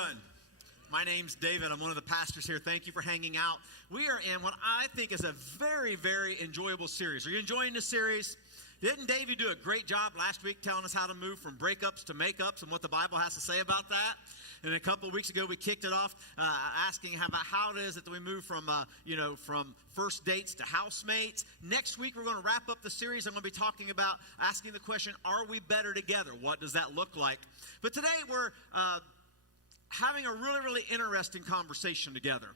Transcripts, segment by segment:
doing? My name's David. I'm one of the pastors here. Thank you for hanging out. We are in what I think is a very, very enjoyable series. Are you enjoying this series? Didn't Davey do a great job last week telling us how to move from breakups to makeups and what the Bible has to say about that? And a couple of weeks ago, we kicked it off asking about how it is that we move from first dates to housemates. Next week, we're going to wrap up the series. I'm going to be talking about asking the question, are we better together? What does that look like? But today, we're having a really, really interesting conversation together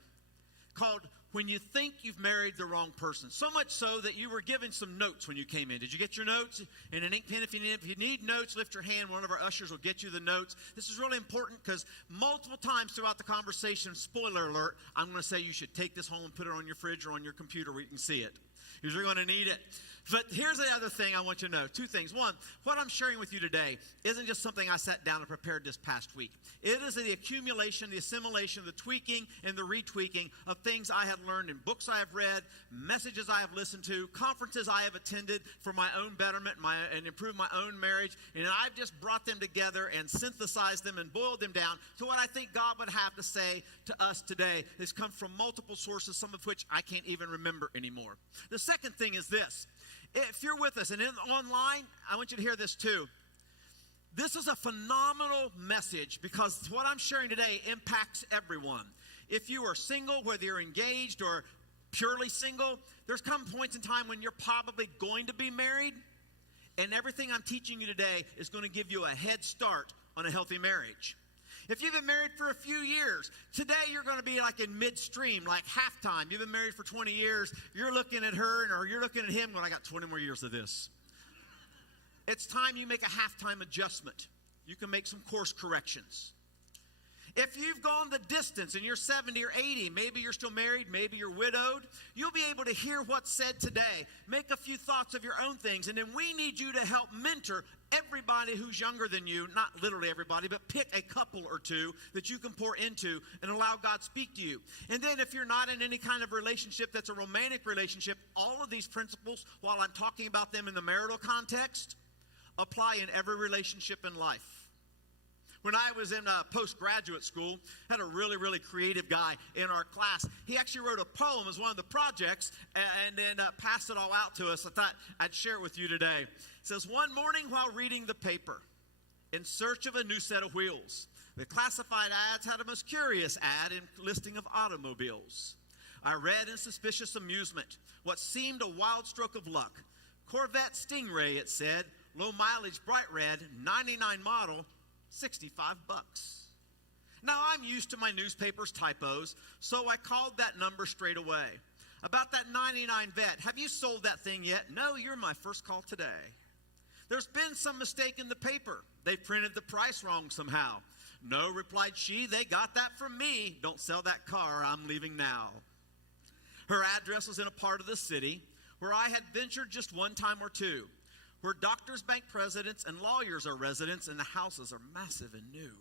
called When You Think You've Married the Wrong Person. So much so that you were given some notes when you came in. Did you get your notes? And an ink pen, if you need notes, lift your hand. One of our ushers will get you the notes. This is really important because multiple times throughout the conversation, spoiler alert, I'm going to say you should take this home and put it on your fridge or on your computer where you can see it. Because you're going to need it. But here's the other thing I want you to know. Two things. One, what I'm sharing with you today isn't just something I sat down and prepared this past week. It is the accumulation, the assimilation, the tweaking, and the retweaking of things I have learned in books I have read, messages I have listened to, conferences I have attended for my own betterment and improve my own marriage. And I've just brought them together and synthesized them and boiled them down to what I think God would have to say to us today. It's come from multiple sources, some of which I can't even remember anymore. The second thing is this. If you're with us and online, I want you to hear this too. This is a phenomenal message because what I'm sharing today impacts everyone. If you are single, whether you're engaged or purely single, there's come points in time when you're probably going to be married, and everything I'm teaching you today is going to give you a head start on a healthy marriage. If you've been married for a few years, today you're going to be like in midstream, like halftime. You've been married for 20 years. You're looking at her or you're looking at him going, I got 20 more years of this. It's time you make a halftime adjustment. You can make some course corrections. If you've gone the distance and you're 70 or 80, maybe you're still married, maybe you're widowed, you'll be able to hear what's said today, make a few thoughts of your own things, and then we need you to help mentor everybody who's younger than you, not literally everybody, but pick a couple or two that you can pour into and allow God to speak to you. And then if you're not in any kind of relationship that's a romantic relationship, all of these principles, while I'm talking about them in the marital context, apply in every relationship in life. When I was in postgraduate school, had a really, really creative guy in our class. He actually wrote a poem as one of the projects and then passed it all out to us. I thought I'd share it with you today. It says, one morning while reading the paper, in search of a new set of wheels, the classified ads had a most curious ad in listing of automobiles. I read in suspicious amusement what seemed a wild stroke of luck. Corvette Stingray, it said, low mileage, bright red, 99 model, $65. Now, I'm used to my newspaper's typos, so I called that number straight away. About that 99 vet, have you sold that thing yet? No, you're my first call today. There's been some mistake in the paper. They printed the price wrong somehow. No, replied she, they got that from me. Don't sell that car, I'm leaving now. Her address was in a part of the city where I had ventured just one time or two, where doctors, bank presidents, and lawyers are residents, and the houses are massive and new.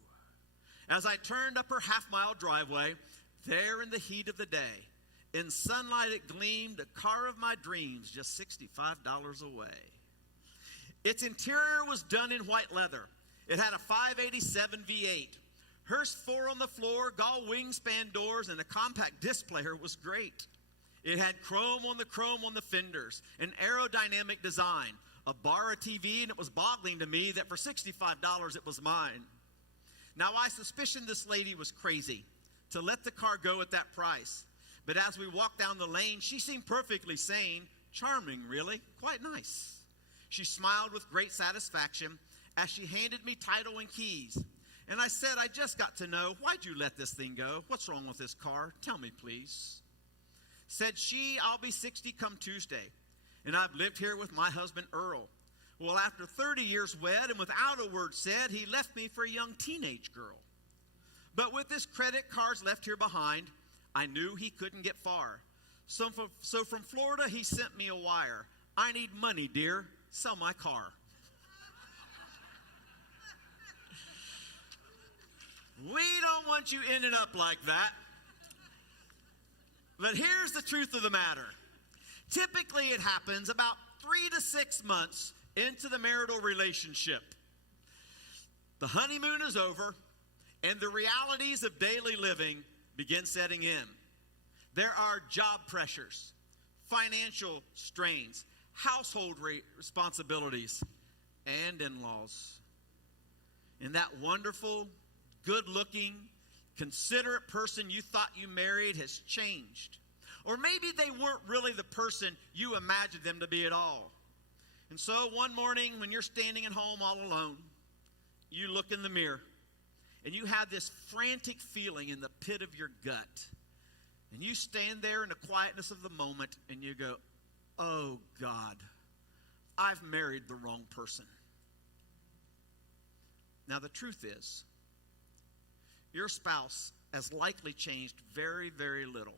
As I turned up her half-mile driveway, there in the heat of the day, in sunlight it gleamed, a car of my dreams, just $65 away. Its interior was done in white leather. It had a 587 V8. Hers 4 on the floor, gall wingspan doors, and a compact disc player was great. It had chrome on the fenders, an aerodynamic design, a bar TV, and it was boggling to me that for $65 it was mine. Now, I suspicioned this lady was crazy to let the car go at that price. But as we walked down the lane, she seemed perfectly sane, charming, really, quite nice. She smiled with great satisfaction as she handed me title and keys. And I said, I just got to know, why'd you let this thing go? What's wrong with this car? Tell me, please. Said she, I'll be 60 come Tuesday. And I've lived here with my husband, Earl. Well, after 30 years wed and without a word said, he left me for a young teenage girl. But with his credit cards left here behind, I knew he couldn't get far. So from Florida, he sent me a wire. I need money, dear. Sell my car. We don't want you ending up like that. But here's the truth of the matter. Typically, it happens about 3 to 6 months into the marital relationship. The honeymoon is over, and the realities of daily living begin setting in. There are job pressures, financial strains, household responsibilities, and in-laws. And that wonderful, good-looking, considerate person you thought you married has changed. Or maybe they weren't really the person you imagined them to be at all. And so one morning when you're standing at home all alone, you look in the mirror and you have this frantic feeling in the pit of your gut. And you stand there in the quietness of the moment and you go, oh God, I've married the wrong person. Now the truth is, your spouse has likely changed very, very little.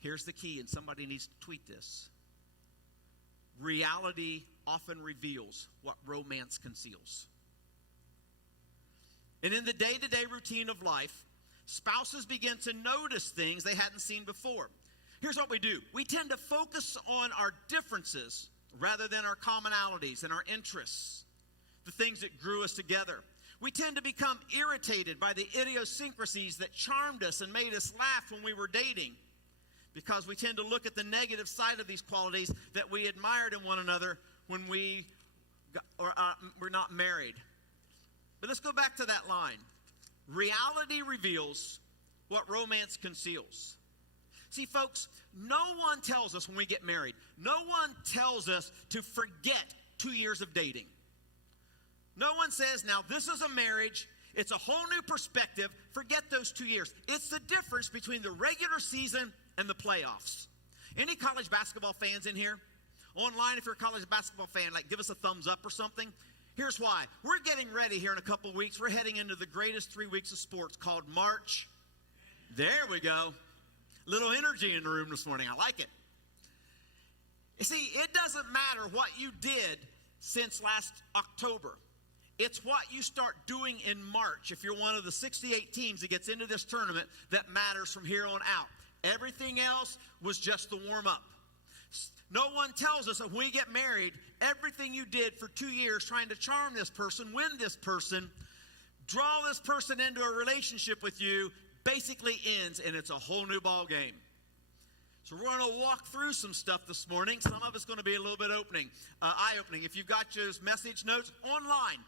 Here's the key, and somebody needs to tweet this. Reality often reveals what romance conceals. And in the day-to-day routine of life, spouses begin to notice things they hadn't seen before. Here's what we do. We tend to focus on our differences rather than our commonalities and our interests, the things that grew us together. We tend to become irritated by the idiosyncrasies that charmed us and made us laugh when we were dating, because we tend to look at the negative side of these qualities that we admired in one another when we're not married. But let's go back to that line. Reality reveals what romance conceals. See, folks, no one tells us when we get married, no one tells us to forget 2 years of dating. No one says, now this is a marriage, it's a whole new perspective, forget those 2 years. It's the difference between the regular season and the playoffs. Any college basketball fans in here? Online, if you're a college basketball fan, like give us a thumbs up or something. Here's why. We're getting ready here in a couple weeks. We're heading into the greatest 3 weeks of sports called March. There we go. Little energy in the room this morning. I like it. You see, it doesn't matter what you did since last October. It's what you start doing in March, if you're one of the 68 teams that gets into this tournament, that matters from here on out. Everything else was just the warm-up. No one tells us that when we get married, everything you did for 2 years trying to charm this person, win this person, draw this person into a relationship with you, basically ends, and it's a whole new ball game. So we're going to walk through some stuff this morning. Some of it's going to be a little bit eye-opening. If you've got those message notes online,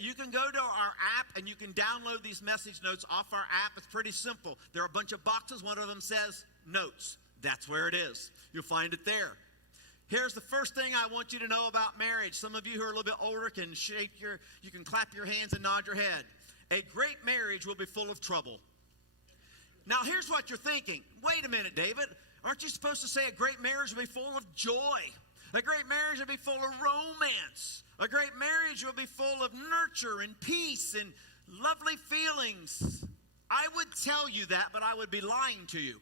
you can go to our app and you can download these message notes off our app. It's pretty simple. There are a bunch of boxes. One of them says notes. That's where it is. You'll find it there. Here's the first thing I want you to know about marriage. Some of you who are a little bit older can you can clap your hands and nod your head. A great marriage will be full of trouble. Now here's what you're thinking. Wait a minute, David. Aren't you supposed to say a great marriage will be full of joy? A great marriage will be full of romance. A great marriage will be full of nurture and peace and lovely feelings. I would tell you that, but I would be lying to you.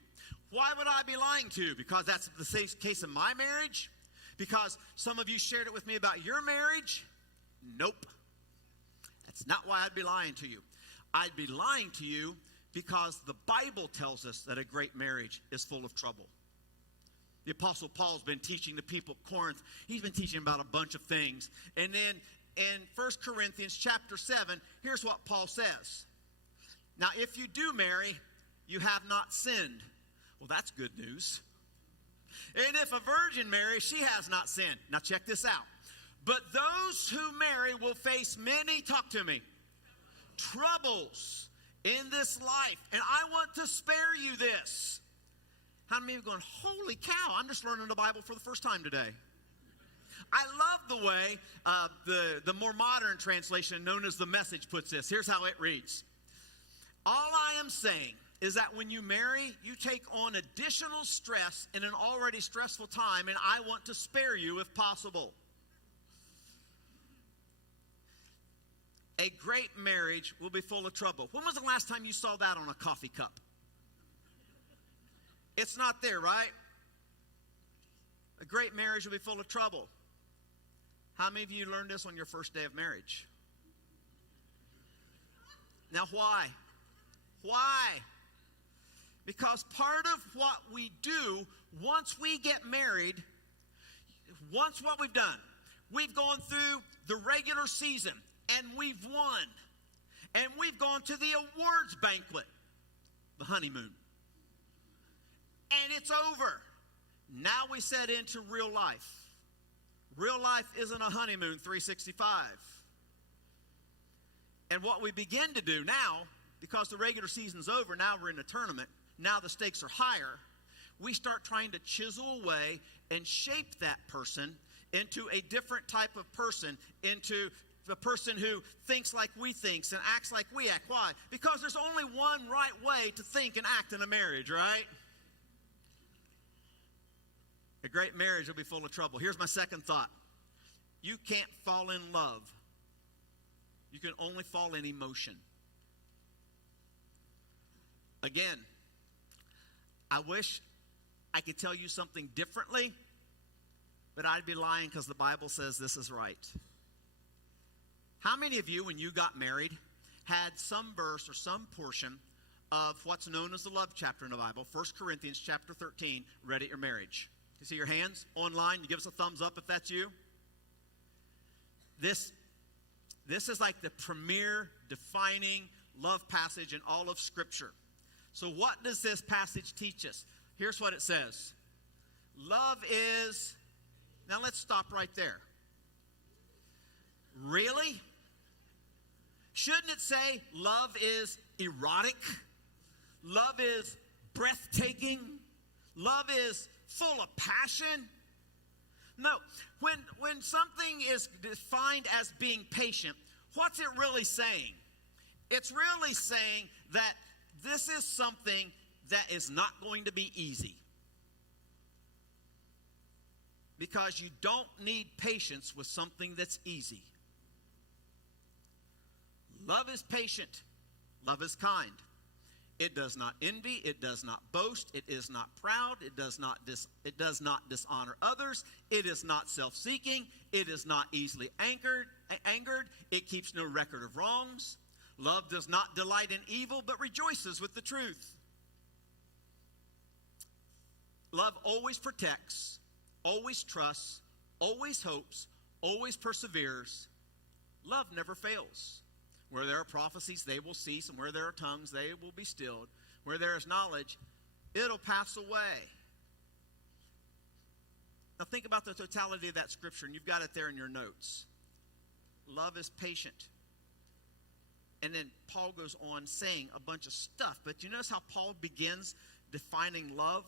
Why would I be lying to you? Because that's the same case in my marriage? Because some of you shared it with me about your marriage? Nope. That's not why I'd be lying to you. I'd be lying to you because the Bible tells us that a great marriage is full of trouble. The Apostle Paul's been teaching the people of Corinth. He's been teaching about a bunch of things. And then in 1 Corinthians chapter 7, here's what Paul says. Now, if you do marry, you have not sinned. Well, that's good news. And if a virgin marries, she has not sinned. Now, check this out. But those who marry will face many, talk to me, troubles in this life. And I want to spare you this. How many of you are going, holy cow, I'm just learning the Bible for the first time today. I love the way the more modern translation known as the Message puts this. Here's how it reads. All I am saying is that when you marry, you take on additional stress in an already stressful time, and I want to spare you if possible. A great marriage will be full of trouble. When was the last time you saw that on a coffee cup? It's not there, right? A great marriage will be full of trouble. How many of you learned this on your first day of marriage? Now, why? Why? Because part of what we do once we get married, once what we've done, we've gone through the regular season and we've won. And we've gone to the awards banquet, the honeymoon. And it's over. Now we set into real life. Real life isn't a honeymoon 365. And what we begin to do now, because the regular season's over, now we're in a tournament, now the stakes are higher, we start trying to chisel away and shape that person into a different type of person, into the person who thinks like we think and acts like we act. Why? Because there's only one right way to think and act in a marriage, right? A great marriage will be full of trouble. Here's my second thought. You can't fall in love. You can only fall in emotion. Again, I wish I could tell you something differently, but I'd be lying because the Bible says this is right. How many of you, when you got married, had some verse or some portion of what's known as the love chapter in the Bible, 1 Corinthians chapter 13, read at your marriage? You see your hands online? You give us a thumbs up if that's you. This is like the premier defining love passage in all of Scripture. So what does this passage teach us? Here's what it says. Love is... Now let's stop right there. Really? Shouldn't it say love is erotic? Love is breathtaking? Love is full of passion? No. When something is defined as being patient, what's it really saying? It's really saying that this is something that is not going to be easy. Because you don't need patience with something that's easy. Love is patient. Love is kind. It does not envy. It does not boast. It is not proud. It does not dishonor others. It is not self-seeking. It is not easily angered. It keeps no record of wrongs. Love does not delight in evil, but rejoices with the truth. Love always protects, always trusts, always hopes, always perseveres. Love never fails. Where there are prophecies, they will cease, and where there are tongues, they will be stilled. Where there is knowledge, it'll pass away. Now think about the totality of that scripture, and you've got it there in your notes. Love is patient. And then Paul goes on saying a bunch of stuff. But you notice how Paul begins defining love?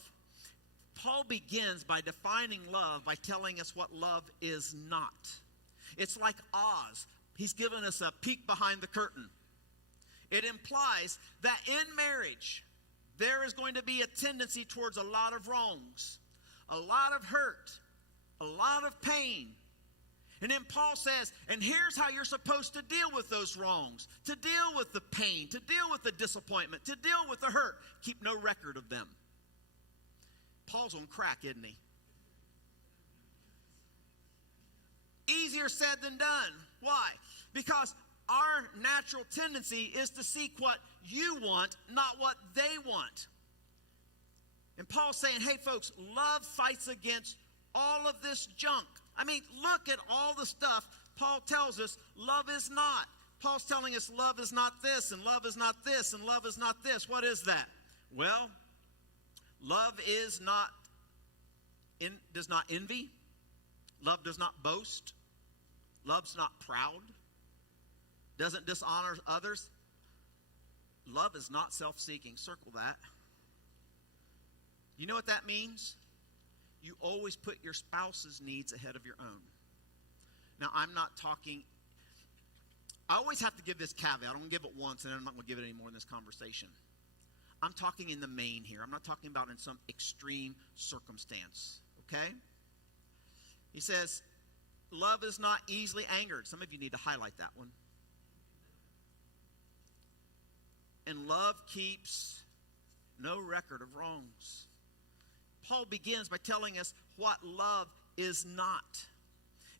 Paul begins by defining love by telling us what love is not. It's like Oz. He's given us a peek behind the curtain. It implies that in marriage, there is going to be a tendency towards a lot of wrongs, a lot of hurt, a lot of pain. And then Paul says, and here's how you're supposed to deal with those wrongs, to deal with the pain, to deal with the disappointment, to deal with the hurt. Keep no record of them. Paul's on crack, isn't he? Easier said than done. Why? Because our natural tendency is to seek what you want, not what they want. And Paul's saying, hey folks, love fights against all of this junk. I mean, look at all the stuff Paul tells us love is not. Paul's telling us love is not this, and love is not this, and love is not this. What is that? Well, love does not envy. Love does not boast. Love's not proud. Doesn't dishonor others. Love is not self-seeking. Circle that. You know what that means? You always put your spouse's needs ahead of your own. Now, I'm not talking... I always have to give this caveat. I'm going to give it once, and I'm not going to give it anymore in this conversation. I'm talking in the main here. I'm not talking about in some extreme circumstance. Okay? He says, love is not easily angered. Some of you need to highlight that one. And love keeps no record of wrongs. Paul begins by telling us what love is not.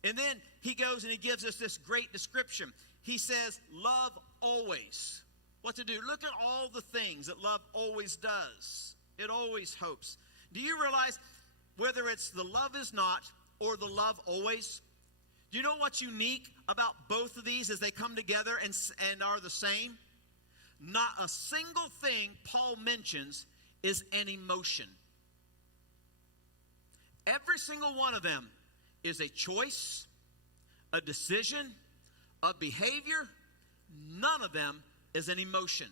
And then he goes and he gives us this great description. He says, love always. What to do? Look at all the things that love always does. It always hopes. Do you realize whether it's the love is not or the love always, Do you know what's unique about both of these as they come together and are the same? Not a single thing Paul mentions is an emotion. Every single one of them is a choice, a decision, a behavior. None of them is an emotion.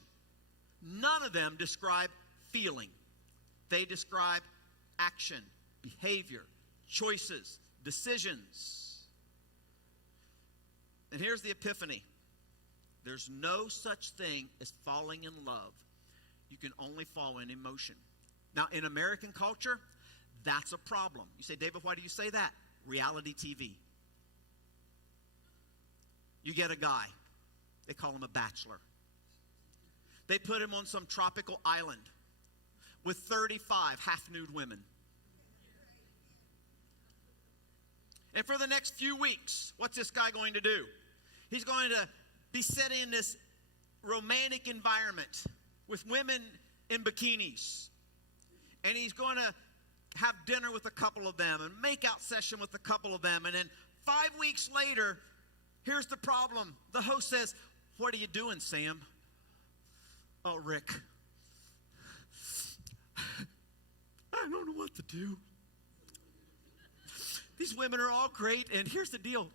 None of them describe feeling. They describe action, behavior, choices, decisions. And here's the epiphany. There's no such thing as falling in love. You can only fall in emotion. Now, in American culture, that's a problem. You say, David, why do you say that? Reality TV. You get a guy. They call him a bachelor. They put him on some tropical island with 35 half-nude women. And for the next few weeks, what's this guy going to do? He's going to be set in this romantic environment with women in bikinis. And he's going to have dinner with a couple of them and make-out session with a couple of them. And then 5 weeks later, here's the problem. The host says, "What are you doing, Sam?" "Oh, Rick, I don't know what to do. These women are all great, and here's the deal.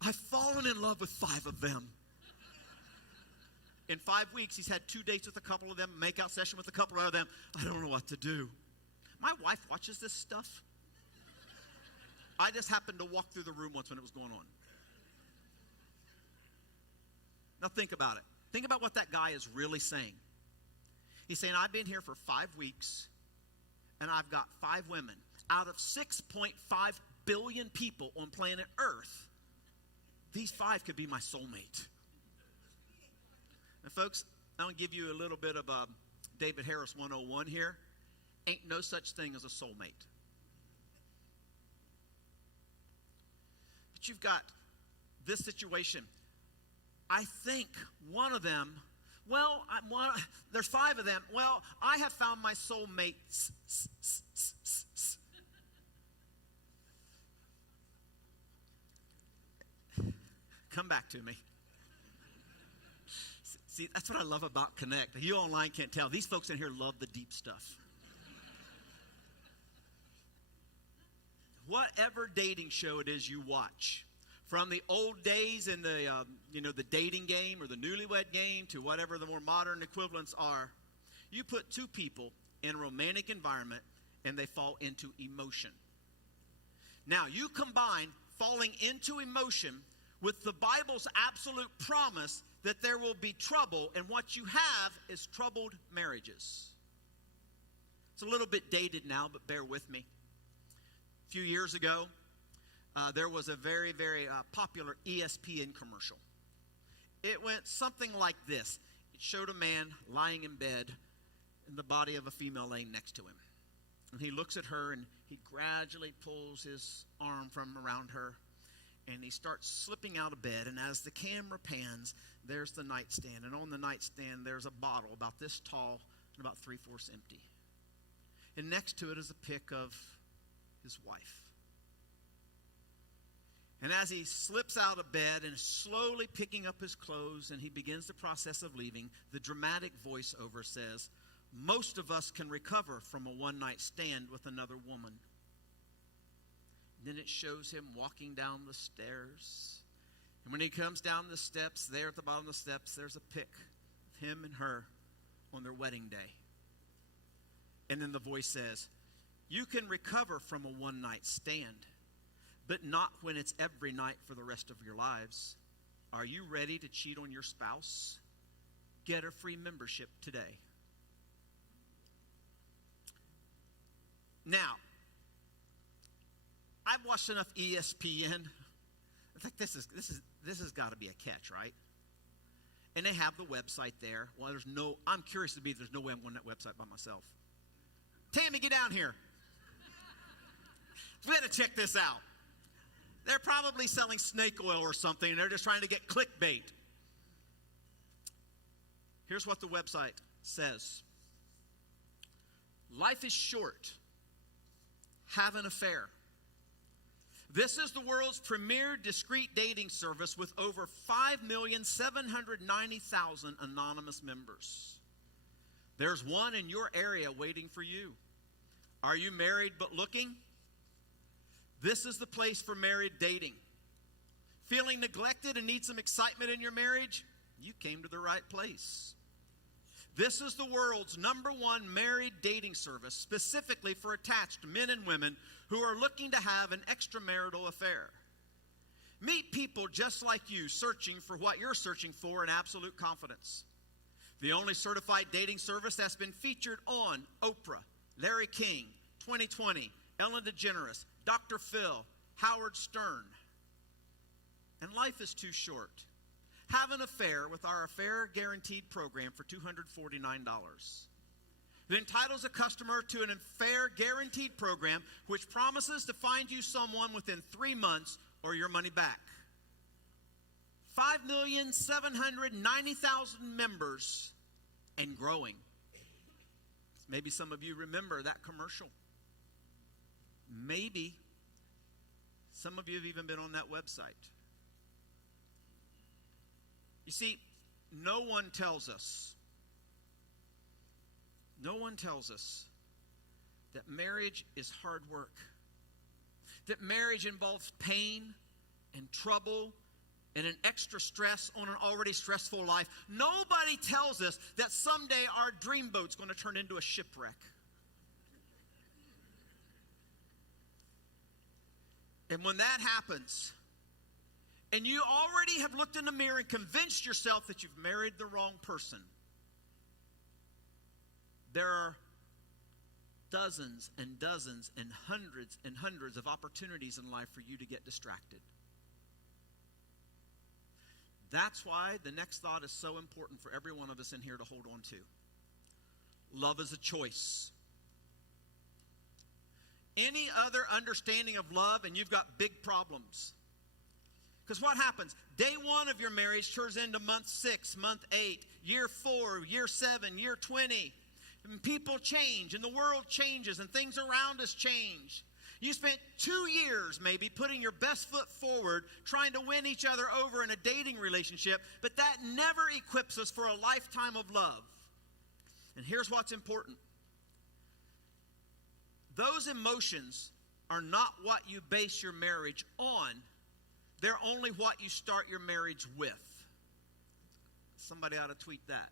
I've fallen in love with 5 of them." In 5 weeks, he's had 2 dates with a couple of them, make-out session with a couple of them. I don't know what to do. My wife watches this stuff. I just happened to walk through the room once when it was going on. Now think about it. Think about what that guy is really saying. He's saying, I've been here for 5 weeks, and I've got 5 women. Out of 6.5 billion people on planet Earth, these 5 could be my soulmate. And folks, I'm going to give you a little bit of David Harris 101 here. Ain't no such thing as a soulmate. But you've got this situation. I think one of them, there's 5 of them. Well, I have found my soulmate. Come back to me. See, that's what I love about Connect. You online can't tell. These folks in here love the deep stuff. Whatever dating show it is you watch, from the old days in the dating game or the newlywed game to whatever the more modern equivalents are, you put 2 people in a romantic environment and they fall into emotion. Now, you combine falling into emotion with the Bible's absolute promise that there will be trouble, and what you have is troubled marriages. It's a little bit dated now, but bear with me. A few years ago, there was a very, very popular ESPN commercial. It went something like this. It showed a man lying in bed and the body of a female laying next to him. And he looks at her and he gradually pulls his arm from around her and he starts slipping out of bed. And as the camera pans, there's the nightstand. And on the nightstand, there's a bottle about this tall and about 3/4 empty. And next to it is a pic of his wife. And as he slips out of bed and is slowly picking up his clothes and he begins the process of leaving, the dramatic voiceover says, "Most of us can recover from a one-night stand with another woman." And then it shows him walking down the stairs. And when he comes down the steps, there at the bottom of the steps, there's a pic of him and her on their wedding day. And then the voice says, "You can recover from a one-night stand, but not when it's every night for the rest of your lives. Are you ready to cheat on your spouse? Get a free membership today." Now, I've watched enough ESPN. I think this has got to be a catch, right? And they have the website there. Well, I'm curious to be, there's no way I'm going to that website by myself. Tammy, get down here. We got to check this out. They're probably selling snake oil or something, and they're just trying to get clickbait. Here's what the website says. Life is short. Have an affair. This is the world's premier discreet dating service with over 5,790,000 anonymous members. There's one in your area waiting for you. Are you married but looking? This is the place for married dating. Feeling neglected and need some excitement in your marriage? You came to the right place. This is the world's #1 married dating service, specifically for attached men and women who are looking to have an extramarital affair. Meet people just like you, searching for what you're searching for in absolute confidence. The only certified dating service that's been featured on Oprah, Larry King, 2020, Ellen DeGeneres, Dr. Phil, Howard Stern. And life is too short. Have an affair with our Affair Guaranteed program for $249. It entitles a customer to an Affair Guaranteed program which promises to find you someone within 3 months or your money back. 5,790,000 members and growing. Maybe some of you remember that commercial. Maybe some of you have even been on that website. You see, no one tells us that marriage is hard work, that marriage involves pain and trouble and an extra stress on an already stressful life. Nobody tells us that someday our dream boat's going to turn into a shipwreck. And when that happens, and you already have looked in the mirror and convinced yourself that you've married the wrong person, there are dozens and dozens and hundreds of opportunities in life for you to get distracted. That's why the next thought is so important for every one of us in here to hold on to. Love is a choice. Any other understanding of love and you've got big problems. Because what happens? Day 1 of your marriage turns into month 6, month 8, year 4, year 7, year 20. And people change and the world changes and things around us change. You spent 2 years maybe putting your best foot forward, trying to win each other over in a dating relationship, but that never equips us for a lifetime of love. And here's what's important. Those emotions are not what you base your marriage on. They're only what you start your marriage with. Somebody ought to tweet that.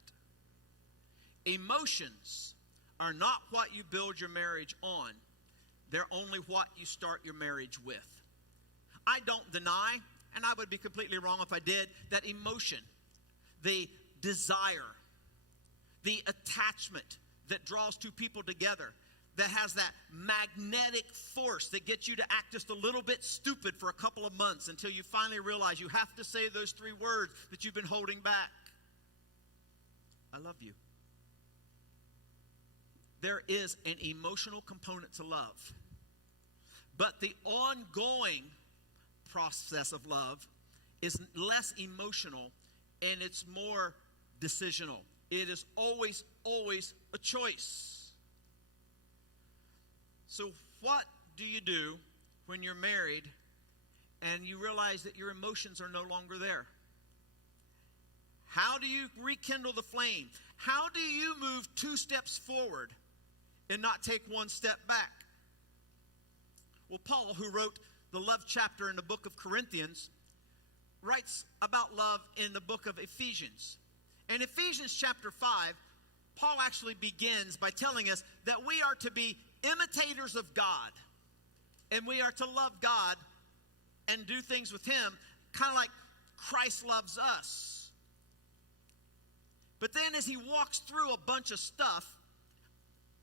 Emotions are not what you build your marriage on. They're only what you start your marriage with. I don't deny, and I would be completely wrong if I did, that emotion, the desire, the attachment that draws two people together, that has that magnetic force that gets you to act just a little bit stupid for a couple of months until you finally realize you have to say those 3 words that you've been holding back. I love you. There is an emotional component to love. But the ongoing process of love is less emotional and it's more decisional. It is always a choice. So what do you do when you're married and you realize that your emotions are no longer there? How do you rekindle the flame? How do you move 2 steps forward and not take 1 step back? Well, Paul, who wrote the love chapter in the book of Corinthians, writes about love in the book of Ephesians. In Ephesians chapter 5, Paul actually begins by telling us that we are to be imitators of God, and we are to love God and do things with Him, kind of like Christ loves us. But then as he walks through a bunch of stuff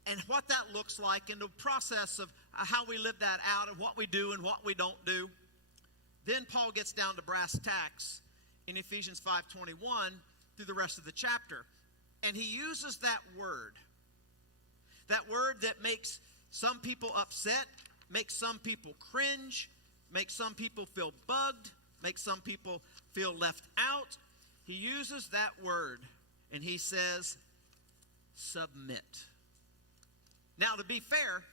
and what that looks like and the process of how we live that out and what we do and what we don't do, then Paul gets down to brass tacks in Ephesians 5:21 through the rest of the chapter. And he uses that word that makes some people upset, makes some people cringe, makes some people feel bugged, makes some people feel left out. He uses that word and he says, submit. Now, to be fair,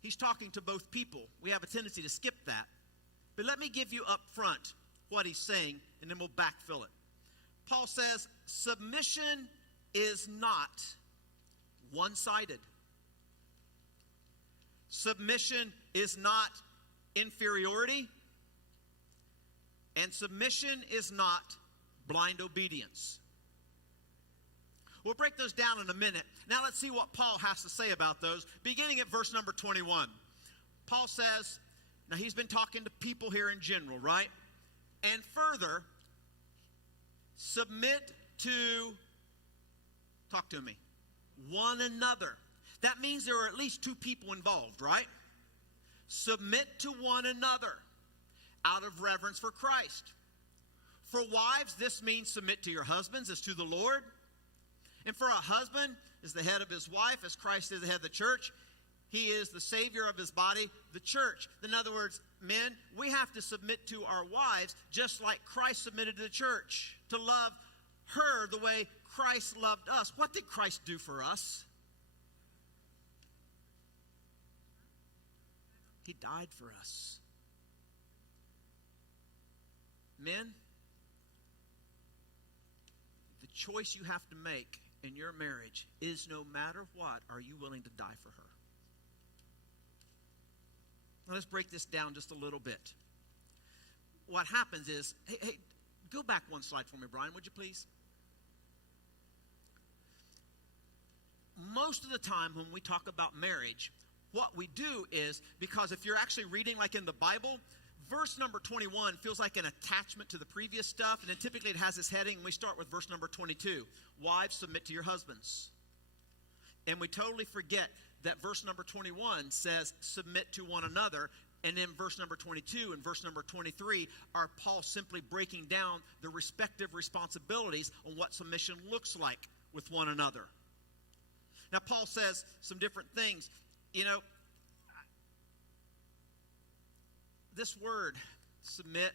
he's talking to both people. We have a tendency to skip that. But let me give you up front what he's saying, and then we'll backfill it. Paul says, submission is not one-sided. Submission is not inferiority. And submission is not blind obedience. We'll break those down in a minute. Now let's see what Paul has to say about those, beginning at verse number 21. Paul says, now he's been talking to people here in general, right? And further, submit to, talk to me, one another. That means there are at least two people involved, right? Submit to one another out of reverence for Christ. For wives, this means submit to your husbands as to the Lord. And for a husband is the head of his wife, as Christ is the head of the church. He is the Savior of his body, the church. In other words, men, we have to submit to our wives just like Christ submitted to the church, to love her the way Christ loved us. What did Christ do for us? He died for us. Men, the choice you have to make in your marriage is, no matter what, are you willing to die for her? Now let's break this down just a little bit. What happens is, hey, go back one slide for me, Brian, would you please? Most of the time when we talk about marriage, what we do is, because if you're actually reading like in the Bible, verse number 21 feels like an attachment to the previous stuff, and then typically it has this heading, and we start with verse number 22. Wives, submit to your husbands. And we totally forget that verse number 21 says, submit to one another, and then verse number 22 and verse number 23 are Paul simply breaking down the respective responsibilities on what submission looks like with one another. Now, Paul says some different things. You know, this word, submit,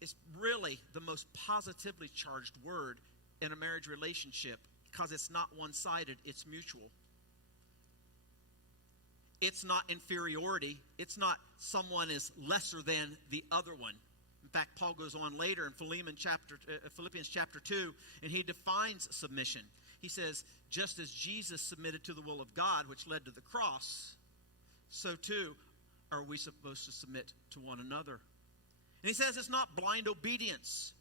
is really the most positively charged word in a marriage relationship because it's not one-sided, it's mutual. It's not inferiority. It's not someone is lesser than the other one. In fact, Paul goes on later in Philippians chapter 2, and he defines submission. He says, just as Jesus submitted to the will of God, which led to the cross, so too are we supposed to submit to one another. And he says it's not blind obedience.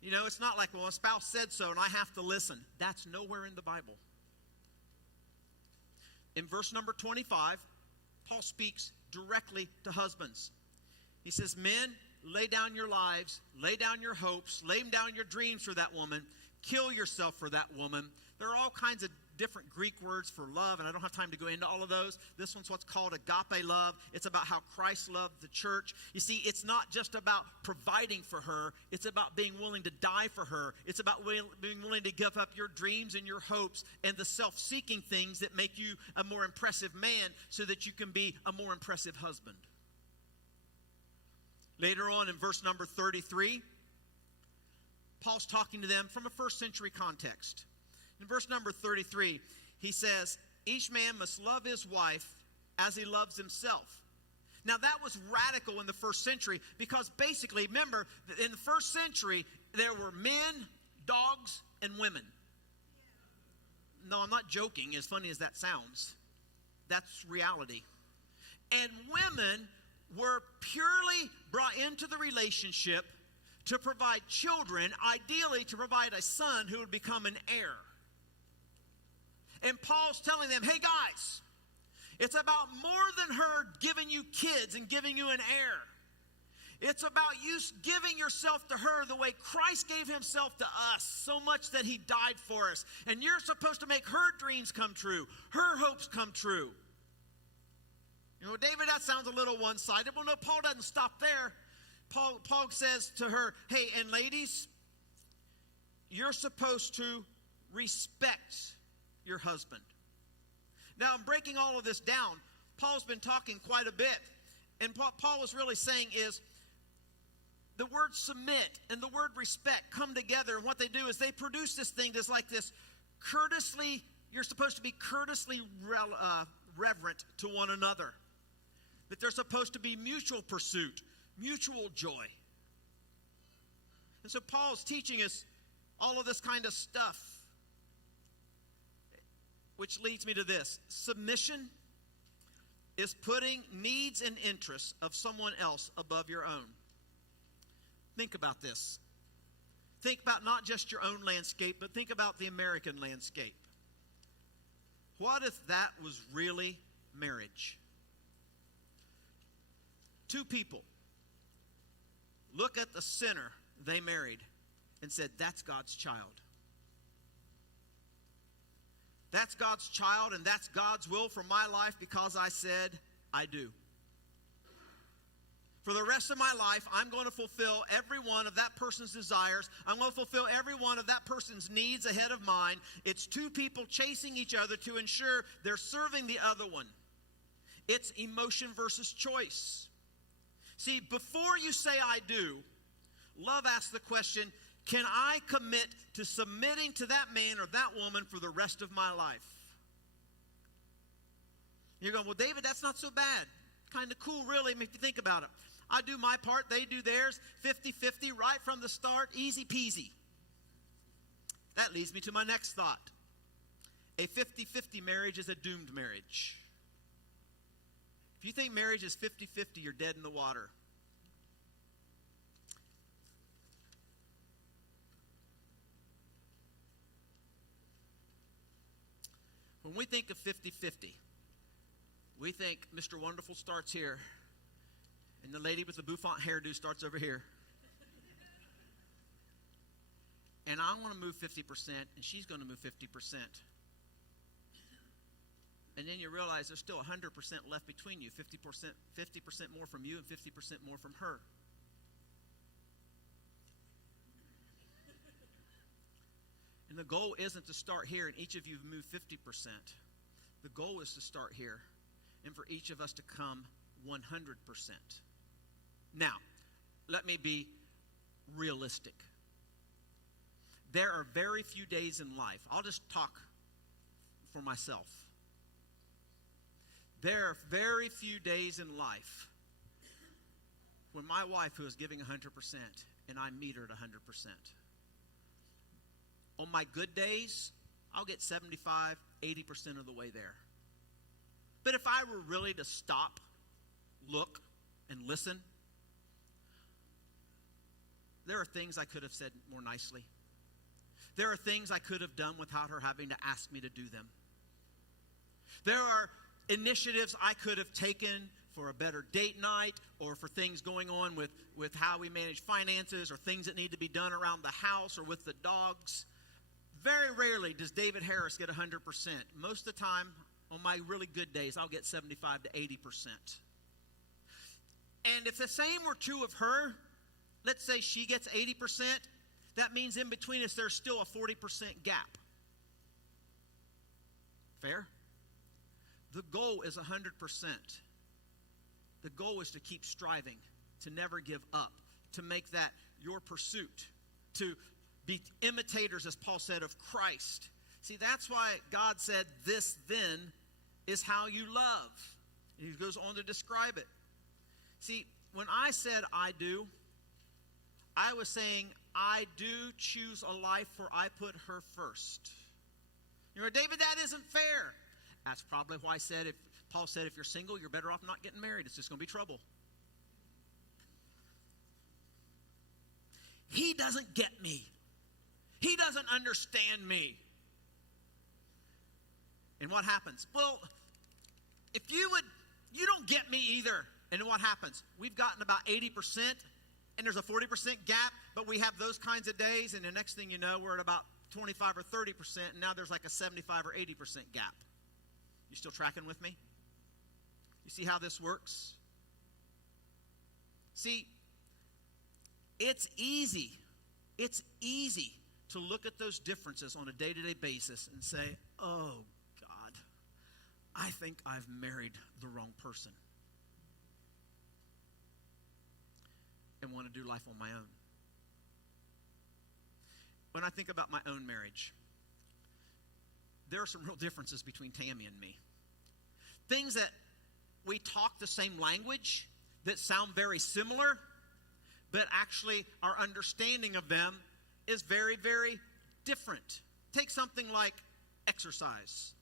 You know, it's not like, well, a spouse said so and I have to listen. That's nowhere in the Bible. In verse number 25, Paul speaks directly to husbands. He says, men, lay down your lives, lay down your hopes, lay down your dreams for that woman. Kill yourself for that woman. There are all kinds of different Greek words for love, and I don't have time to go into all of those. This one's what's called agape love. It's about how Christ loved the church. You see, it's not just about providing for her. It's about being willing to die for her. It's about being willing to give up your dreams and your hopes and the self-seeking things that make you a more impressive man so that you can be a more impressive husband. Later on in verse number 33, Paul's talking to them from a first century context. In verse number 33, he says, each man must love his wife as he loves himself. Now that was radical in the first century because basically, remember, in the first century, there were men, dogs, and women. No, I'm not joking, as funny as that sounds. That's reality. And women were purely brought into the relationship to provide children, ideally to provide a son who would become an heir. And Paul's telling them, hey guys, it's about more than her giving you kids and giving you an heir. It's about you giving yourself to her the way Christ gave himself to us, so much that he died for us. And you're supposed to make her dreams come true, her hopes come true. You know, David, that sounds a little one-sided. Well, no, Paul doesn't stop there. Paul says to her, hey, and ladies, you're supposed to respect your husband. Now, I'm breaking all of this down. Paul's been talking quite a bit. And what Paul was really saying is the word submit and the word respect come together. And what they do is they produce this thing that's like this courteously, you're supposed to be courteously reverent to one another. That there's supposed to be mutual pursuit, mutual joy. And so Paul's teaching us all of this kind of stuff. Which leads me to this. Submission is putting needs and interests of someone else above your own. Think about this. Think about not just your own landscape, but think about the American landscape. What if that was really marriage? Two people look at the sinner they married and said, that's God's child. That's God's child, and that's God's will for my life because I said, I do. For the rest of my life, I'm going to fulfill every one of that person's desires. I'm going to fulfill every one of that person's needs ahead of mine. It's two people chasing each other to ensure they're serving the other one. It's emotion versus choice. See, before you say I do, love asks the question, can I commit to submitting to that man or that woman for the rest of my life? You're going, well, David, that's not so bad. Kind of cool, really, if you think about it. I do my part, they do theirs, 50-50, right from the start, easy peasy. That leads me to my next thought. A 50-50 marriage is a doomed marriage. If you think marriage is 50-50, you're dead in the water. When we think of 50-50, we think Mr. Wonderful starts here, and the lady with the bouffant hairdo starts over here. And I want to move 50%, and she's going to move 50%. And then you realize there's still 100% left between you, 50% more from you and 50% more from her. And the goal isn't to start here and each of you move 50%. The goal is to start here and for each of us to come 100%. Now, let me be realistic. There are very few days in life. I'll just talk for myself. There are very few days in life when my wife, who is giving 100%, and I meet her at 100%. On my good days, I'll get 75, 80% of the way there. But if I were really to stop, look, and listen, there are things I could have said more nicely. There are things I could have done without her having to ask me to do them. There are initiatives I could have taken for a better date night or for things going on with how we manage finances or things that need to be done around the house or with the dogs. Very rarely does David Harris get 100%. Most of the time, on my really good days, I'll get 75 to 80%. And if the same were true of her, let's say she gets 80%, that means in between us there's still a 40% gap. Fair? The goal is 100%. The goal is to keep striving, to never give up, to make that your pursuit, to be imitators, as Paul said, of Christ. See, that's why God said, this then is how you love. And he goes on to describe it. See, when I said I do, I was saying I do choose a life where I put her first. You know, David, that isn't fair. That's probably why Paul said, if you're single, you're better off not getting married. It's just going to be trouble. He doesn't get me. He doesn't understand me. And what happens? Well, if you don't get me either. And then what happens? We've gotten about 80%, and there's a 40% gap, but we have those kinds of days, and the next thing you know, we're at about 25 or 30%, and now there's like a 75 or 80% gap. You still tracking with me? You see how this works? See, it's easy to look at those differences on a day-to-day basis and say, oh, God, I think I've married the wrong person and want to do life on my own. When I think about my own marriage, there are some real differences between Tammy and me. Things that we talk the same language that sound very similar, but actually our understanding of them is very, very different. Take something like exercise.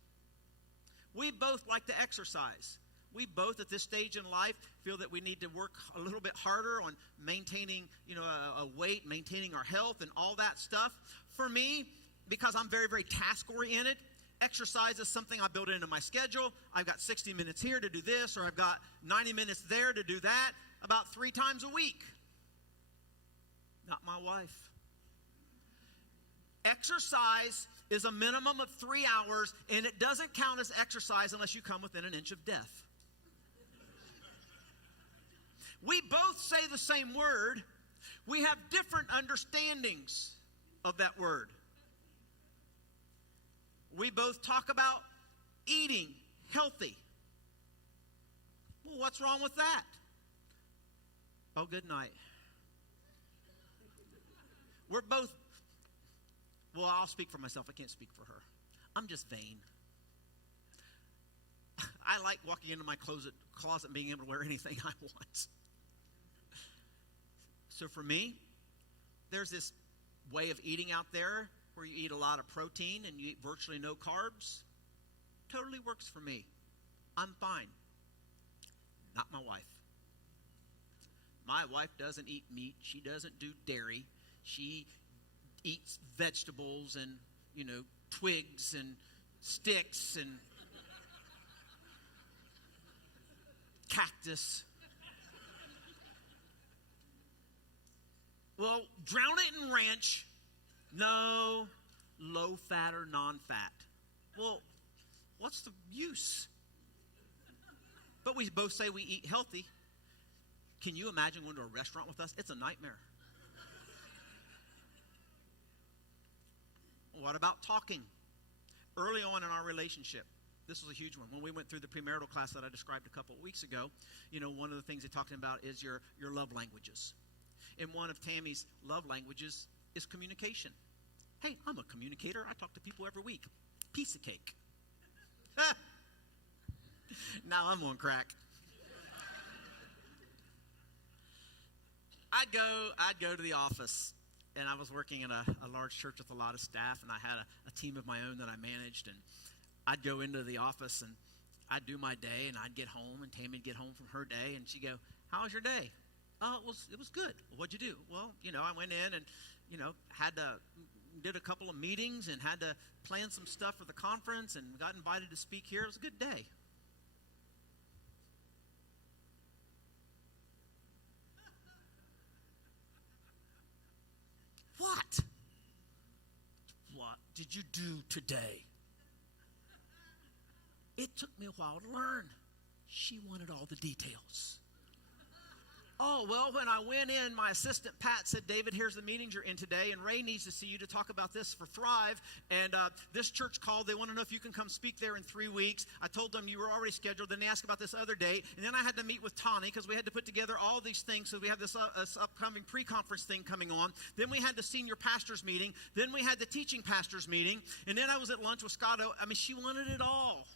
We both like to exercise. We both at this stage in life feel that we need to work a little bit harder on maintaining, a weight, maintaining our health and all that stuff. For me, because I'm very, very task-oriented, exercise is something I build into my schedule. I've got 60 minutes here to do this, or I've got 90 minutes there to do that about 3 times a week. Not my wife. Exercise is a minimum of 3 hours, and it doesn't count as exercise unless you come within an inch of death. We both say the same word. We have different understandings of that word. We both talk about eating healthy. Well, what's wrong with that? Oh, good night. We're both, well, I'll speak for myself. I can't speak for her. I'm just vain. I like walking into my closet and being able to wear anything I want. So for me, there's this way of eating out there where you eat a lot of protein and you eat virtually no carbs. Totally works for me. I'm fine. Not my wife. My wife doesn't eat meat. She doesn't do dairy. She eats vegetables and, twigs and sticks and cactus. Well, drown it in ranch. No, low fat or non-fat. Well, what's the use? But we both say we eat healthy. Can you imagine going to a restaurant with us? It's a nightmare. What about talking? Early on in our relationship, this was a huge one. When we went through the premarital class that I described a couple of weeks ago, one of the things they talked about is your love languages. And one of Tammy's love languages is communication. Hey, I'm a communicator. I talk to people every week. Piece of cake. Now I'm on crack. I'd go to the office, and I was working in a large church with a lot of staff, and I had a team of my own that I managed, and I'd go into the office, and I'd do my day, and I'd get home, and Tammy'd get home from her day, and she'd go, "How was your day?" "Oh, it was good." "Well, what'd you do?" "Well, I went in and, did a couple of meetings and had to plan some stuff for the conference and got invited to speak here. It was a good day." What did you do today? It took me a while to learn. She wanted all the details. "Oh, well, when I went in, my assistant, Pat, said, 'David, here's the meetings you're in today, and Ray needs to see you to talk about this for Thrive, and this church called. They want to know if you can come speak there in 3 weeks. I told them you were already scheduled. Then they asked about this other date, and then I had to meet with Tawny because we had to put together all these things, so we have this upcoming pre-conference thing coming on. Then we had the senior pastors meeting. Then we had the teaching pastors meeting, and then I was at lunch with Scotto. She wanted it all.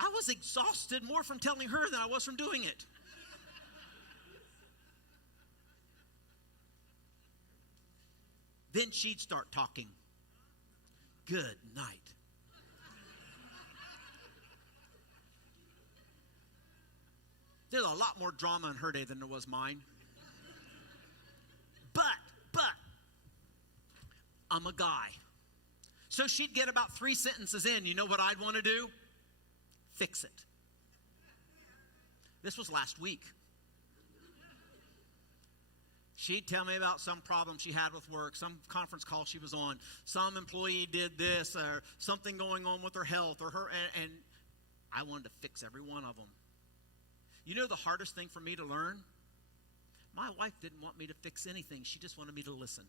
I was exhausted more from telling her than I was from doing it. Then she'd start talking. Good night. There's a lot more drama in her day than there was mine. But, I'm a guy. So she'd get about 3 sentences in. You know what I'd want to do? Fix it. This was last week. She'd tell me about some problem she had with work, some conference call she was on, some employee did this, or something going on with her health, or and I wanted to fix every one of them. The hardest thing for me to learn? My wife didn't want me to fix anything. She just wanted me to listen.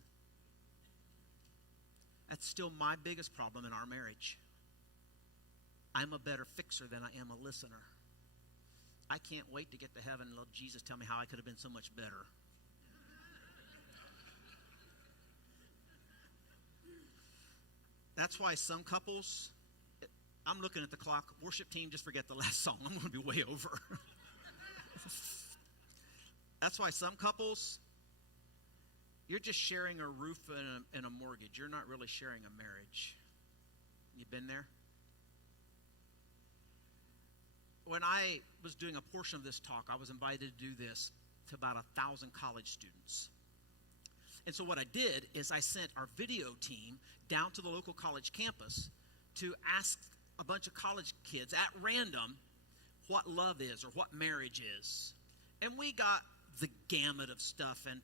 That's still my biggest problem in our marriage. I'm a better fixer than I am a listener. I can't wait to get to heaven and let Jesus tell me how I could have been so much better. That's why some couples, I'm looking at the clock. Worship team, just forget the last song. I'm going to be way over. That's why some couples, you're just sharing a roof and a mortgage. You're not really sharing a marriage. You been there? When I was doing a portion of this talk, I was invited to do this to about 1,000 college students. And so what I did is I sent our video team down to the local college campus to ask a bunch of college kids at random what love is or what marriage is. And we got the gamut of stuff, and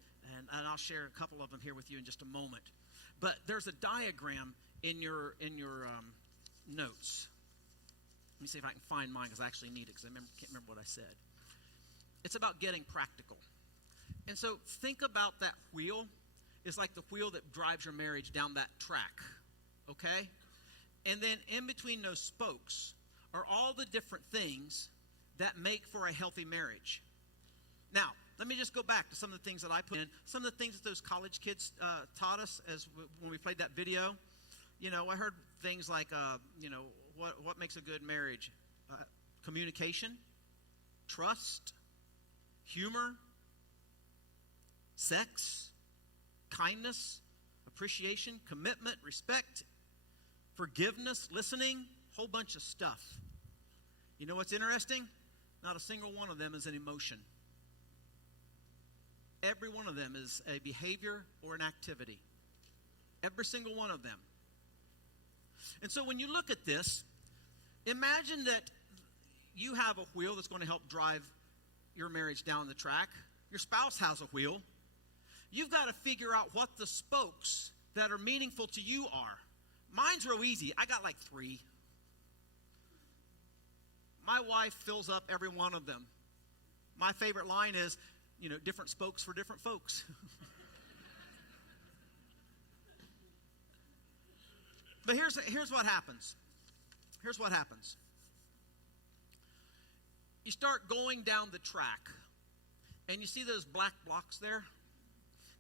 I'll share a couple of them here with you in just a moment. But there's a diagram in your notes. Let me see if I can find mine, because I actually need it, because I can't remember what I said. It's about getting practical. And so think about that wheel. It's like the wheel that drives your marriage down that track, okay? And then in between those spokes are all the different things that make for a healthy marriage. Now, let me just go back to some of the things that I put in. Some of the things that those college kids taught us when we played that video. You know, I heard things like, what makes a good marriage? Communication, trust, humor, sex, kindness, appreciation, commitment, respect, forgiveness, listening, whole bunch of stuff. You know what's interesting? Not a single one of them is an emotion. Every one of them is a behavior or an activity. Every single one of them. And so when you look at this, imagine that you have a wheel that's going to help drive your marriage down the track. Your spouse has a wheel. You've got to figure out what the spokes that are meaningful to you are. Mine's real easy. I got like 3. My wife fills up every one of them. My favorite line is, different spokes for different folks. But here's what happens. Here's what happens. You start going down the track, and you see those black blocks there?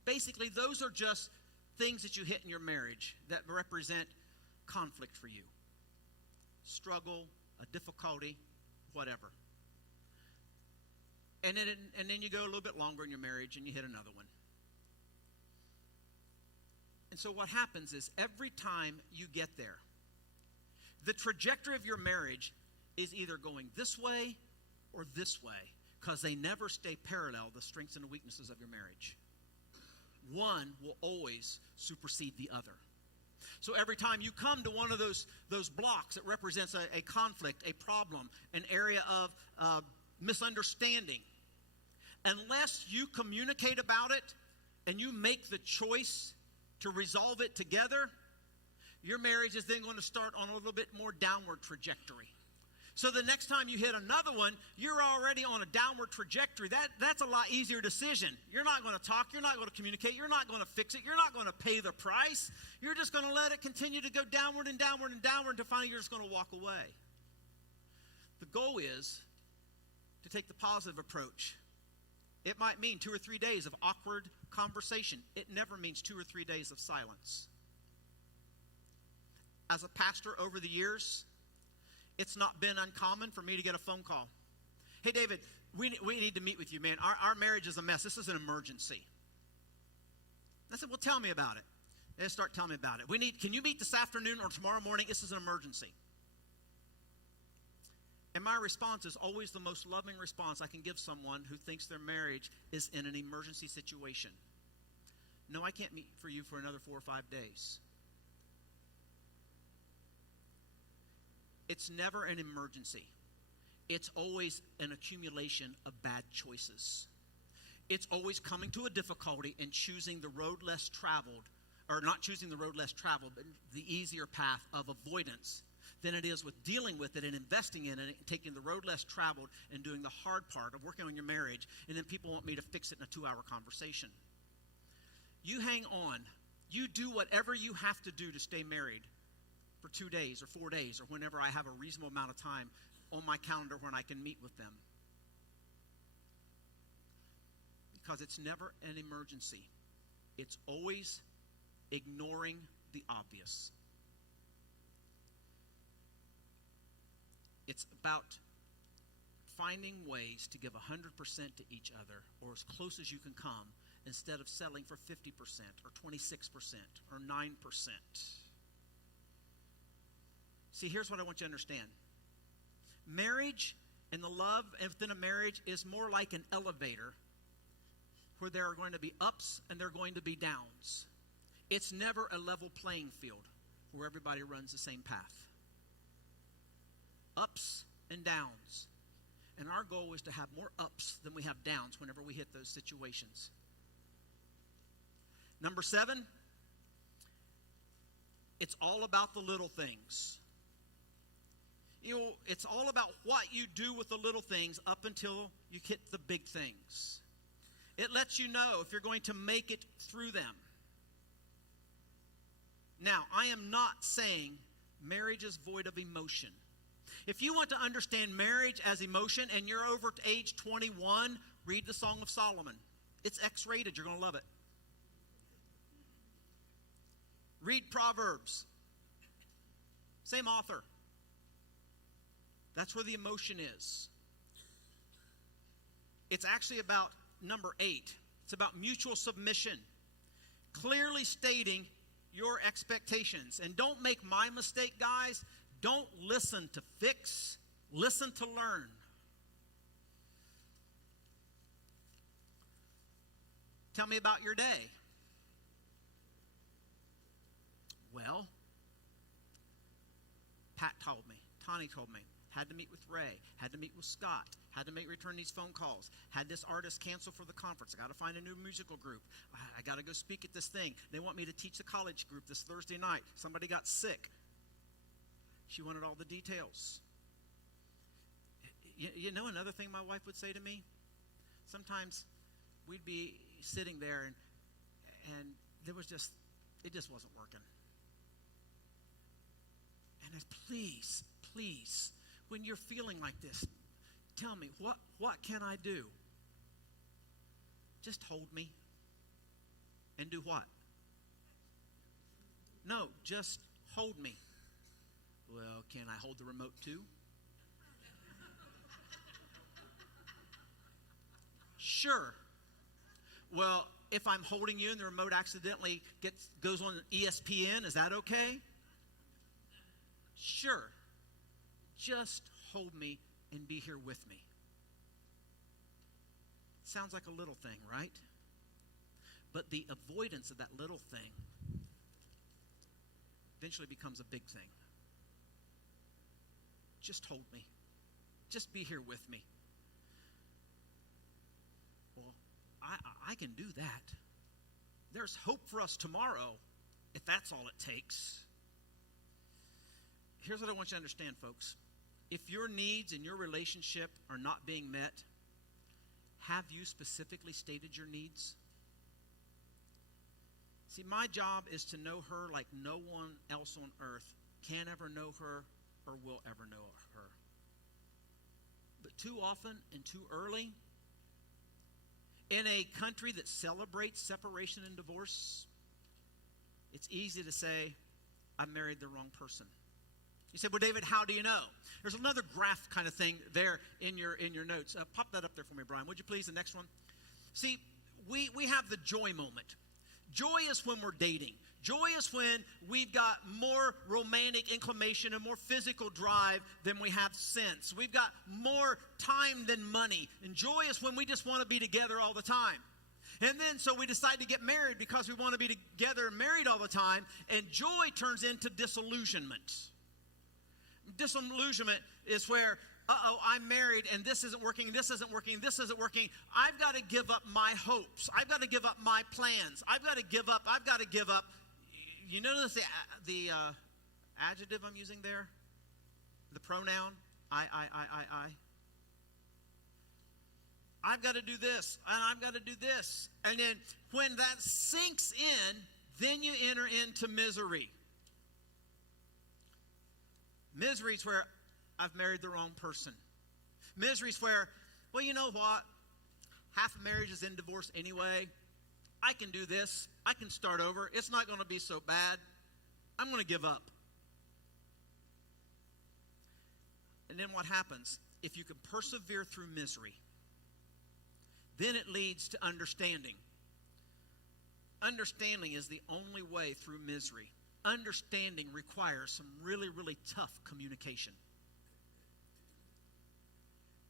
Basically, those are just things that you hit in your marriage that represent conflict for you. Struggle, a difficulty, whatever. And then you go a little bit longer in your marriage and you hit another one. And so what happens is every time you get there, the trajectory of your marriage is either going this way or this way, because they never stay parallel, the strengths and the weaknesses of your marriage. One will always supersede the other. So every time you come to one of those blocks that represents a conflict, a problem, an area of misunderstanding, unless you communicate about it and you make the choice to resolve it together, your marriage is then going to start on a little bit more downward trajectory. So the next time you hit another one, you're already on a downward trajectory. That's a lot easier decision. You're not going to talk. You're not going to communicate. You're not going to fix it. You're not going to pay the price. You're just going to let it continue to go downward and downward and downward until finally you're just going to walk away. The goal is to take the positive approach. It might mean 2 or 3 days of awkward conversation. It never means 2 or 3 days of silence. As a pastor over the years, it's not been uncommon for me to get a phone call. Hey, David, we need to meet with you, man. Our marriage is a mess. This is an emergency. I said, well, tell me about it. They start telling me about it. Can you meet this afternoon or tomorrow morning? This is an emergency. And my response is always the most loving response I can give someone who thinks their marriage is in an emergency situation. No, I can't meet for you for another 4 or 5 days. It's never an emergency. It's always an accumulation of bad choices. It's always coming to a difficulty and choosing the road less traveled, or not choosing the road less traveled, but the easier path of avoidance than it is with dealing with it and investing in it and taking the road less traveled and doing the hard part of working on your marriage, and then people want me to fix it in a 2-hour conversation. You hang on. You do whatever you have to do to stay married for 2 days or 4 days or whenever I have a reasonable amount of time on my calendar when I can meet with them. Because it's never an emergency. It's always ignoring the obvious. It's about finding ways to give 100% to each other, or as close as you can come, instead of settling for 50% or 26% or 9%. See, here's what I want you to understand. Marriage and the love within a marriage is more like an elevator where there are going to be ups and there are going to be downs. It's never a level playing field where everybody runs the same path. Ups and downs. And our goal is to have more ups than we have downs whenever we hit those situations. Number 7, it's all about the little things. You know, it's all about what you do with the little things up until you hit the big things. It lets you know if you're going to make it through them. Now, I am not saying marriage is void of emotion. If you want to understand marriage as emotion and you're over to age 21, read the Song of Solomon. It's X-rated. You're going to love it. Read Proverbs. Same author. That's where the emotion is. It's actually about number 8. It's about mutual submission. Clearly stating your expectations. And don't make my mistake, guys. Don't listen to fix. Listen to learn. Tell me about your day. Well, Pat told me. Tani told me. Had to meet with Ray. Had to meet with Scott. Had to return these phone calls. Had this artist cancel for the conference. I got to find a new musical group. I got to go speak at this thing. They want me to teach the college group this Thursday night. Somebody got sick. She wanted all the details. You know another thing my wife would say to me? Sometimes we'd be sitting there and it just wasn't working. And please, when you're feeling like this, tell me, what can I do? Just hold me. And do what? No, just hold me. Well, can I hold the remote too? Sure. Well, if I'm holding you and the remote accidentally goes on ESPN, is that okay? Sure. Just hold me and be here with me. Sounds like a little thing, right? But the avoidance of that little thing eventually becomes a big thing. Just hold me. Just be here with me. Well, I can do that. There's hope for us tomorrow if that's all it takes. Here's what I want you to understand, folks. If your needs in your relationship are not being met, have you specifically stated your needs? See, my job is to know her like no one else on earth can ever know her or will ever know her. But too often and too early, in a country that celebrates separation and divorce, it's easy to say, I married the wrong person. You say, well, David, how do you know? There's another graph kind of thing there in your notes. Pop that up there for me, Brian. Would you please? The next one. See, we have the joy moment. Joy is when we're dating. Joy is when we've got more romantic inclination and more physical drive than we have sense. We've got more time than money. And joy is when we just want to be together all the time. And then so we decide to get married because we want to be together and married all the time. And joy turns into disillusionment. Disillusionment is where, I'm married and this isn't working, this isn't working, this isn't working. I've got to give up my hopes. I've got to give up my plans. I've got to give up. You notice the adjective I'm using there? The pronoun, I. I've got to do this, and I've got to do this. And then when that sinks in, then you enter into misery. Misery is where I've married the wrong person. Misery is where, well, you know what? Half of marriage is in divorce anyway. I can do this. I can start over. It's not going to be so bad. I'm going to give up. And then what happens? If you can persevere through misery, then it leads to understanding. Understanding is the only way through misery. Understanding requires some really, really tough communication.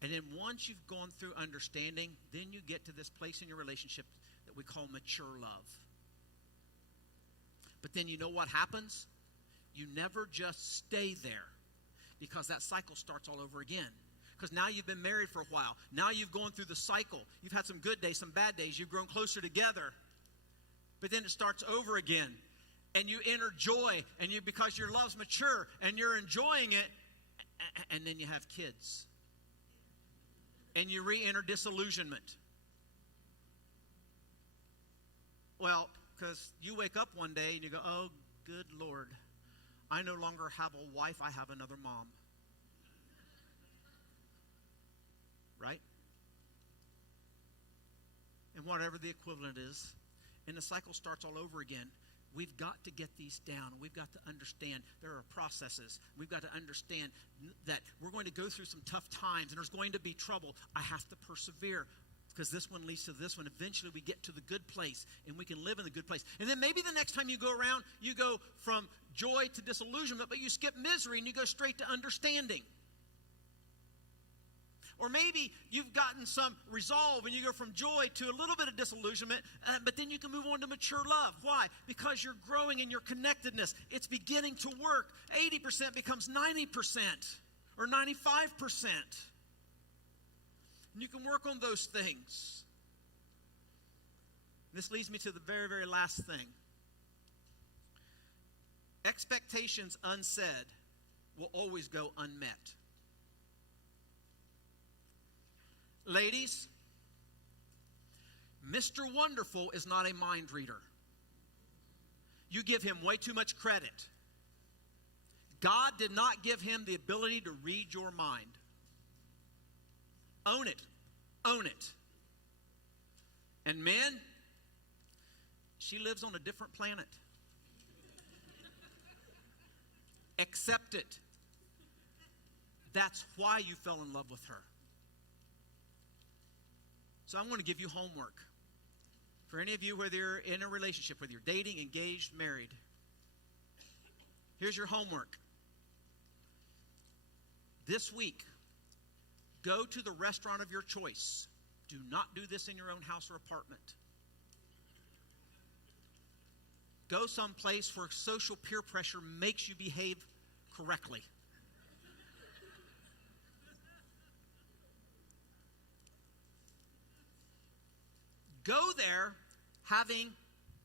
And then once you've gone through understanding, then you get to this place in your relationship that we call mature love. But then you know what happens? You never just stay there, because that cycle starts all over again. Because now you've been married for a while. Now you've gone through the cycle. You've had some good days, some bad days. You've grown closer together. But then it starts over again. And you enter joy, and because your love's mature, and you're enjoying it, and then you have kids. And you re-enter disillusionment. Well, because you wake up one day and you go, oh, good Lord, I no longer have a wife, I have another mom. Right? And whatever the equivalent is. And the cycle starts all over again. We've got to get these down. We've got to understand there are processes. We've got to understand that we're going to go through some tough times, and there's going to be trouble. I have to persevere, because this one leads to this one. Eventually we get to the good place, and we can live in the good place. And then maybe the next time you go around, you go from joy to disillusionment, but you skip misery and you go straight to understanding. Or maybe you've gotten some resolve and you go from joy to a little bit of disillusionment, but then you can move on to mature love. Why? Because you're growing in your connectedness. It's beginning to work. 80% becomes 90% or 95%. And you can work on those things. This leads me to the very, very last thing. Expectations unsaid will always go unmet. Ladies, Mr. Wonderful is not a mind reader. You give him way too much credit. God did not give him the ability to read your mind. Own it. Own it. And men, she lives on a different planet. Accept it. That's why you fell in love with her. So I'm going to give you homework. For any of you, whether you're in a relationship, whether you're dating, engaged, married, here's your homework. This week, go to the restaurant of your choice. Do not do this in your own house or apartment. Go someplace where social peer pressure makes you behave correctly. Go there having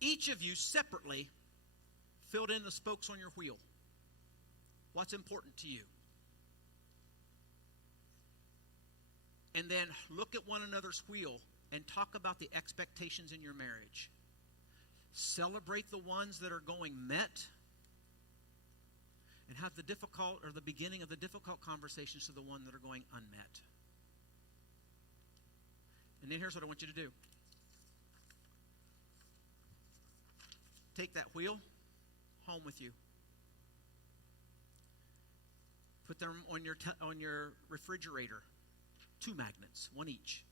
each of you separately filled in the spokes on your wheel. What's important to you? And then look at one another's wheel and talk about the expectations in your marriage. Celebrate the ones that are going met, and have the difficult or the beginning of the difficult conversations to the ones that are going unmet. And then here's what I want you to do. Take that wheel home with you. Put them on your refrigerator. 2 magnets, one each.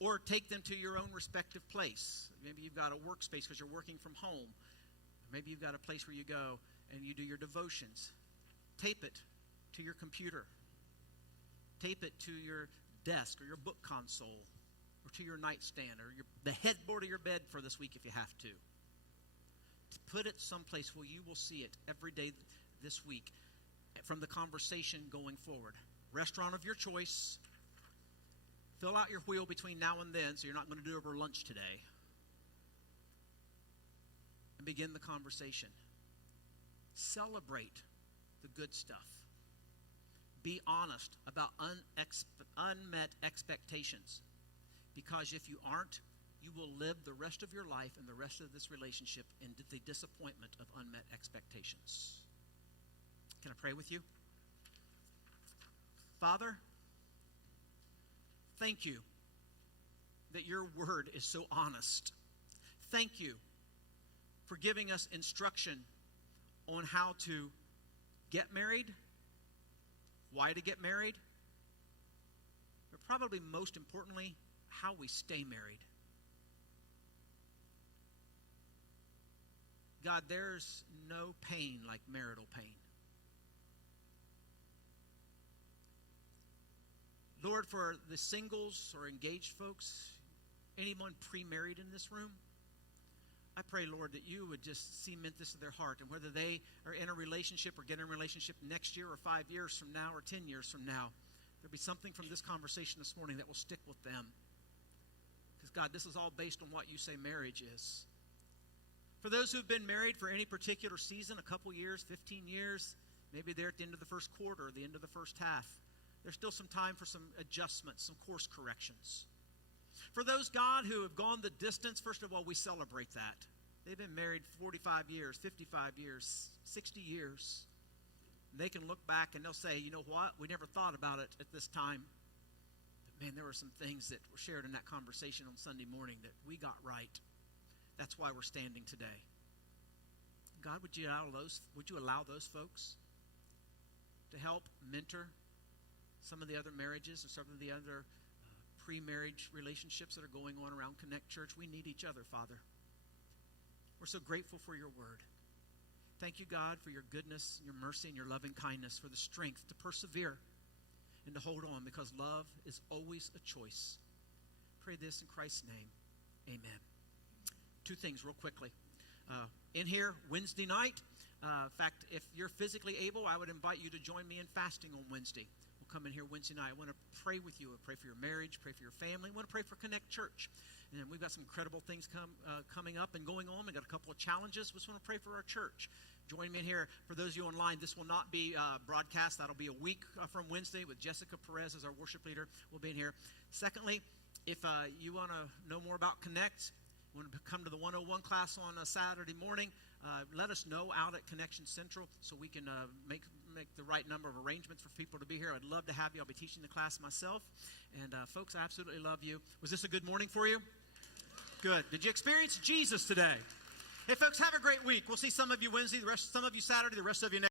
Or take them to your own respective place. Maybe you've got a workspace because you're working from home. Maybe you've got a place where you go and you do your devotions. Tape it to your computer. Tape it to your desk or your book console or to your nightstand or the headboard of your bed for this week if you have to. Put it someplace where you will see it every day this week from the conversation going forward. Restaurant of your choice. Fill out your wheel between now and then so you're not going to do it over lunch today. And begin the conversation. Celebrate the good stuff. Be honest about unmet expectations. Because if you aren't, you will live the rest of your life and the rest of this relationship in the disappointment of unmet expectations. Can I pray with you? Father, thank you that your word is so honest. Thank you for giving us instruction on how to get married, why to get married, but probably most importantly, how we stay married. God, there's no pain like marital pain. Lord, for the singles or engaged folks, anyone pre-married in this room, I pray, Lord, that you would just cement this in their heart, and whether they are in a relationship or get in a relationship next year or 5 years from now or 10 years from now, there'll be something from this conversation this morning that will stick with them. Because, God, this is all based on what you say marriage is. For those who've been married for any particular season, a couple years, 15 years, maybe they're at the end of the first quarter or the end of the first half, there's still some time for some adjustments, some course corrections. For those, God, who have gone the distance, first of all, we celebrate that. They've been married 45 years, 55 years, 60 years. They can look back and they'll say, you know what, we never thought about it at this time. But man, there were some things that were shared in that conversation on Sunday morning that we got right. That's why we're standing today. God, would you allow those folks to help mentor some of the other marriages or some of the other pre-marriage relationships that are going on around Connect Church? We need each other, Father. We're so grateful for your word. Thank you, God, for your goodness, your mercy, and your loving kindness, for the strength to persevere and to hold on, because love is always a choice. Pray this in Christ's name. Amen. Two things real quickly. In here, Wednesday night, in fact, if you're physically able, I would invite you to join me in fasting on Wednesday. Come in here Wednesday night. I want to pray with you. I pray for your marriage, pray for your family. I want to pray for Connect Church. And we've got some incredible things coming up and going on. We've got a couple of challenges. We just want to pray for our church. Join me in here. For those of you online, this will not be broadcast. That'll be a week from Wednesday with Jessica Perez as our worship leader. We'll be in here. Secondly, if you want to know more about Connect, you want to come to the 101 class on a Saturday morning, let us know out at Connection Central so we can make the right number of arrangements for people to be here. I'd love to have you. I'll be teaching the class myself. And folks, I absolutely love you. Was this a good morning for you? Good. Did you experience Jesus today? Hey, folks, have a great week. We'll see some of you Wednesday, some of you Saturday, the rest of you next.